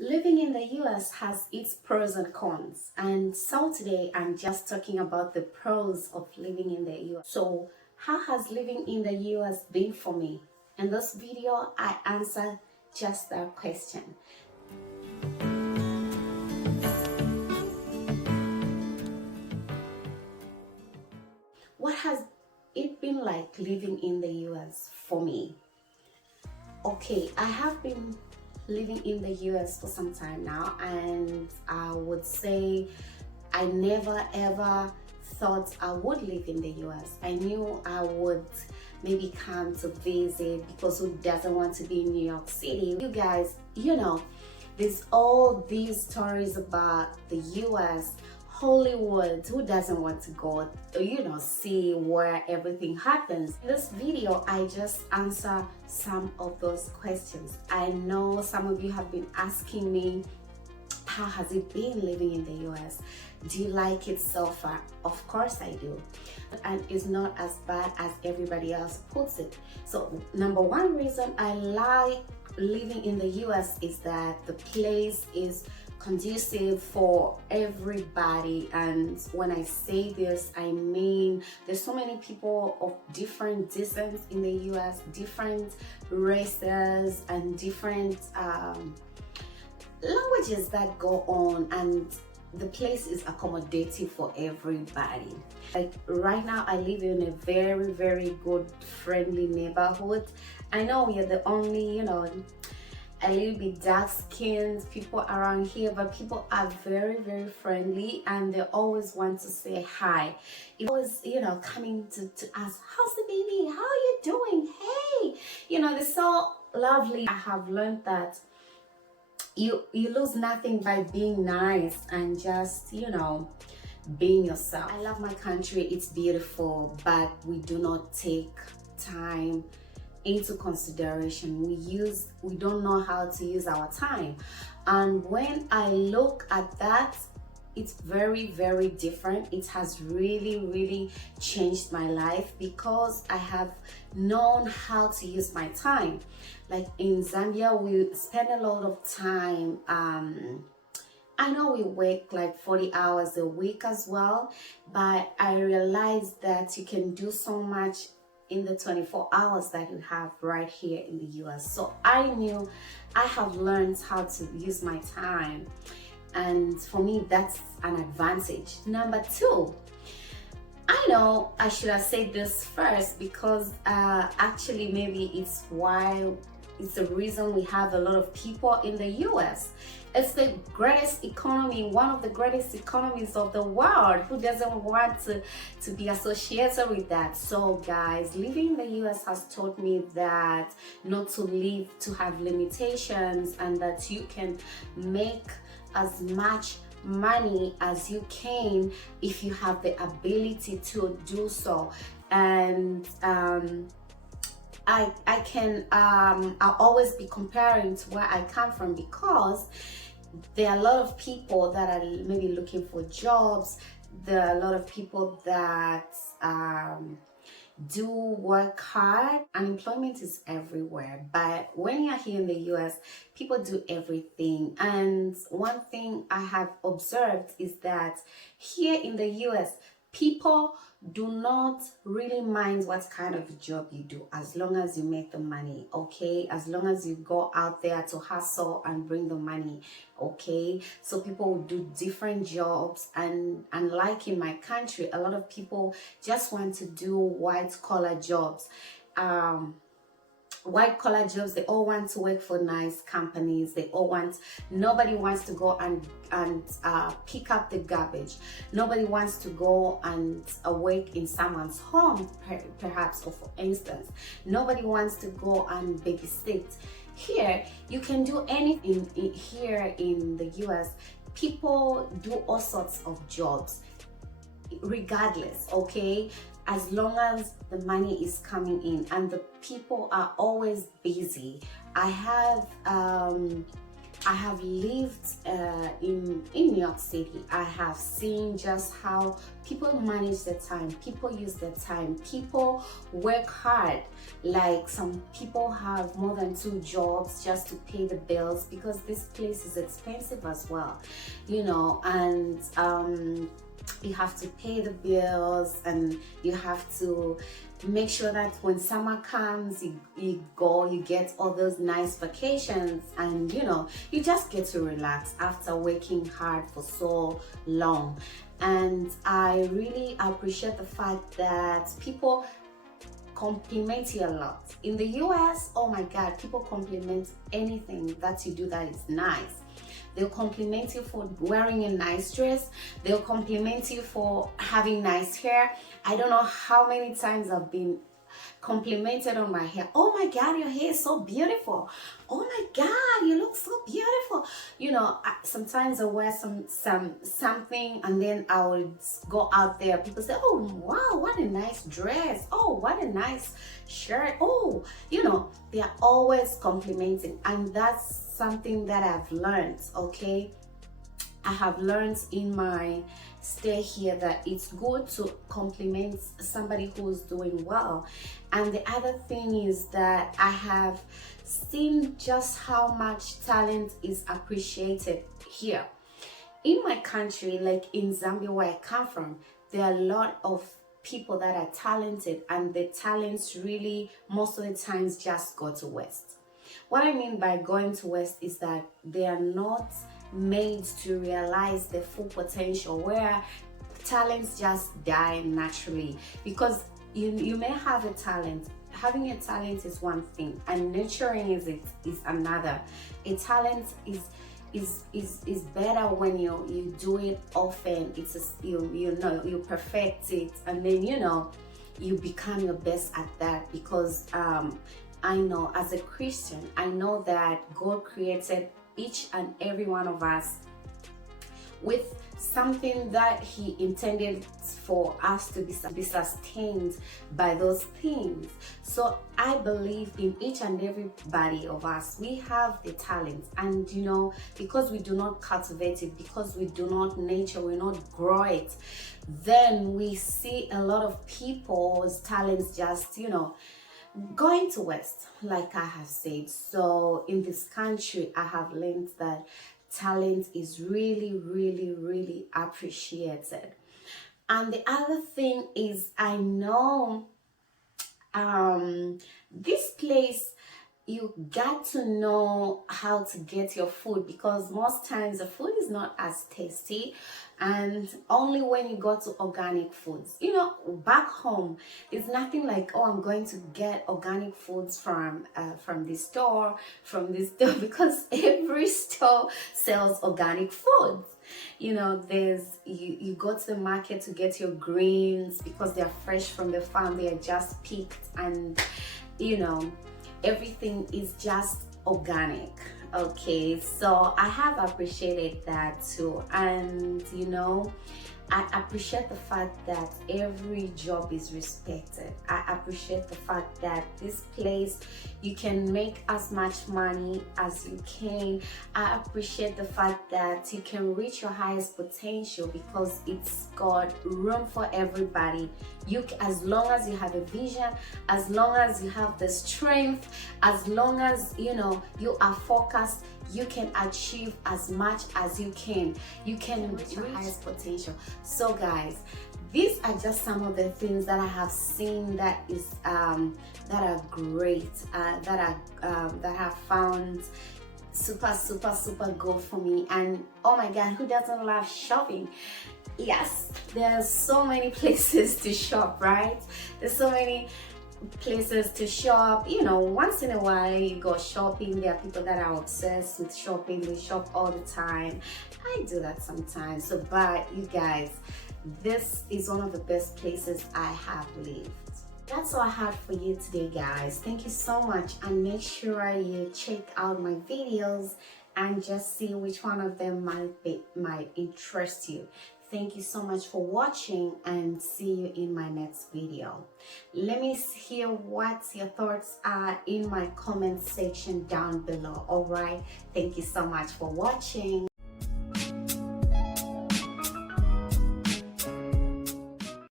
Living in the US has its pros and cons, and so today I'm just talking about the pros of living in the US. So, how has living in the US been for me? In this video, I answer just that question. What has it been like living in the US for me? Okay, I have been living in the US for some time now, and I would say I never ever thought I would live in the US. I knew I would maybe come to visit because who doesn't want to be in New York City? You guys, there's all these stories about the US, Hollywood. Who doesn't want to go, see where everything happens? In this video, I just answer some of those questions. I know some of you have been asking me, how has it been living in the US? Do you like it so far? Of course I do. And it's not as bad as everybody else puts it. So number one reason I like living in the US is that the place is conducive for everybody. And when I say this, I mean there's so many people of different descents in the US, different races and different languages that go on, and the place is accommodative for everybody. Like right now I live in a very good friendly neighborhood. I know we are the only a little bit dark skinned people around here, but people are very friendly and they always want to say hi. It always coming to ask, how's the baby, how are you doing, hey, they're so lovely. I have learned that you lose nothing by being nice and just being yourself. I love my country, it's beautiful, but we do not take time into consideration. We don't know how to use our time, and when I look at that, it's very different. It has really changed my life because I have known how to use my time. Like in Zambia, we spend a lot of time. I know we work like 40 hours a week as well, but I realized that you can do so much in the 24 hours that you have right here in the US. So I knew I have learned how to use my time, and for me that's an advantage. Number two, I know I should have said this first because actually maybe it's the reason we have a lot of people in the US. It's the greatest economy, one of the greatest economies of the world. Who doesn't want to be associated with that? So guys, living in the US has taught me that not to live to have limitations, and that you can make as much money as you can if you have the ability to do so. And I'll always be comparing to where I come from, because there are a lot of people that are maybe looking for jobs. There are a lot of people that do work hard. Unemployment is everywhere, but when you're here in the US, people do everything. And one thing I have observed is that here in the US, people do not really mind what kind of job you do, as long as you make the money, okay? As long as you go out there to hustle and bring the money, okay? So people will do different jobs, and like in my country, a lot of people just want to do white collar jobs. White collar jobs, they all want to work for nice companies. Nobody wants to go and pick up the garbage. Nobody wants to go and work in someone's home, perhaps, or for instance, nobody wants to go and babysit. Here you can do anything. Here in the US, people do all sorts of jobs regardless, okay, as long as the money is coming in, and the people are always busy. I have I have lived in New York City. I have seen just how people manage their time, people use their time, people work hard. Like some people have more than 2 jobs just to pay the bills, because this place is expensive as well, you know. And you have to pay the bills, and you have to make sure that when summer comes, you get all those nice vacations, and you know, you just get to relax after working hard for so long. And I really appreciate the fact that people compliment you a lot. In the US, oh my God, people compliment anything that you do that is nice. They'll compliment you for wearing a nice dress. They'll compliment you for having nice hair. I don't know how many times I've been complimented on my hair. Oh my God, your hair is so beautiful. Oh my God, you look so beautiful. You know, sometimes I wear something, and then I would go out there. People say, oh wow, what a nice dress. Oh, what a nice shirt. Oh, you know, they are always complimenting, and that's something that I've learned. Okay, I have learned in my stay here that it's good to compliment somebody who's doing well. And the other thing is that I have seen just how much talent is appreciated here. In my country, like in Zambia where I come from, there are a lot of people that are talented, and the talents really most of the times just go to waste. What I mean by going to waste is that they are not made to realize their full potential, where talents just die naturally. Because you may have a talent. Having a talent is one thing, and nurturing is another. A talent is better when you do it often. You know, you perfect it, and then you know, you become your best at that. Because I know, as a Christian, I know that God created each and every one of us with something that He intended for us to be sustained by those things. So I believe in each and everybody of us, we have the talent, and you know, because we do not cultivate it, because we do not nurture, we not grow it, then we see a lot of people's talents just, you know, going to waste, like I have said. So in this country, I have learned that talent is really, really, really appreciated. And the other thing is, I know this place, you got to know how to get your food, because most times the food is not as tasty, and only when you go to organic foods. You know, back home it's nothing like, oh, I'm going to get organic foods from this store, because every store sells organic foods. You know, there's you go to the market to get your greens because they're fresh from the farm, they are just picked, and you know, everything is just organic. Okay, so I have appreciated that too. And you know, I appreciate the fact that every job is respected. I appreciate the fact that this place, you can make as much money as you can. I appreciate the fact that you can reach your highest potential, because it's got room for everybody. As long as you have a vision, as long as you have the strength, as long as you know you are focused, you can achieve as much as you can. You can reach your highest potential. So guys, these are just some of the things that I have seen that are great, that have found super good for me. And oh my God, who doesn't love shopping? Yes, there's so many places to shop, right? There's so many places to shop. You know, once in a while you go shopping. There are people that are obsessed with shopping, they shop all the time. I do that sometimes. So but you guys, this is one of the best places I have lived. That's all I had for you today, guys. Thank you so much, and make sure you check out my videos and just see which one of them might interest you. thank you so much for watching, and see you in my next video. Let me hear what your thoughts are in my comment section down below. All right, thank you so much for watching.